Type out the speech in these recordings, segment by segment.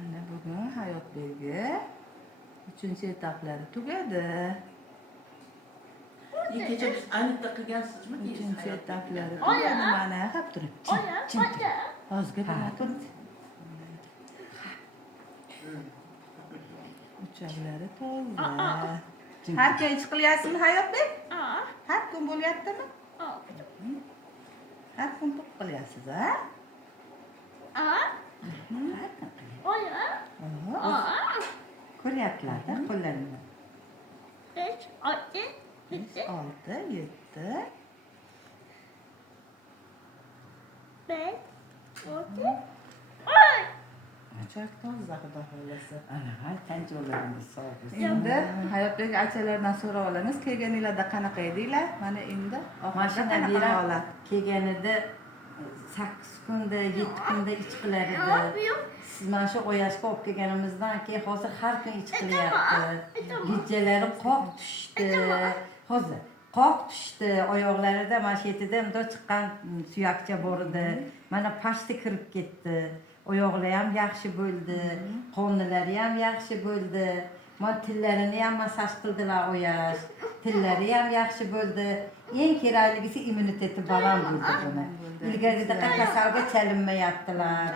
Ana bugun Hayotbekga 3-etaplari tugadi. Kecha biz Anita qilgansizmi? 3-etaplari tugadi. Mana qilib turib. Jim tur. Ozgina turib tur. Uchoqlari toza. Har kun ish qilyapsizmi Hayotbek? Har kun bo'lyaptimi? Har kun to'q qilyapsiz, ha? Ko'ryaptilar-da qo'llarini. 5, 6, 7. 5, 6. Uchoq toza xudo xohlasa. Ana, tancho'laringiz sog' bo'lsin. Endi Hayotbek achalardan so'rab olamiz. Kelganinglarda qanaqa edinglar? Mana endi Mashina berib kelganida 8 kunda, 7 kunda ish qilar edi. Siz mana shu Oyashga olib kelganimizdan keyin hozir har kun ish qilyapti. Gijjalari qoq tushdi. Hozir qoq tushdi. Oyoqlarida mana shu yetida bunday chiqqan suyakcha bor edi. Mana pashti kirib ketdi. Oyoqlari ham yaxshi bo'ldi. Qonlari ham yaxshi bo'ldi. Mana tillarini ham massaj qildilar Oyash. Tillari ham yaxshi bo'ldi. Eng keraklisi immuniteti baland bo'ldi buni. Ilgarida kasalga chalinmayaptilar.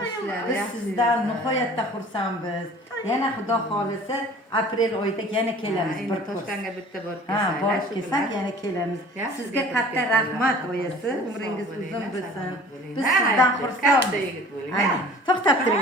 Biz sizdan nihoyatda xursandmiz. Yana xudo xolisa aprel oyida yana kelamiz bir kurs. Toshkentga bitta borib Ha, kelsak. borib kelsak yana kelamiz. Sizga katta rahmat Oyasi. Umringiz uzun bo'lsin. Biz sizdan xursandmiz. To'xtab turing.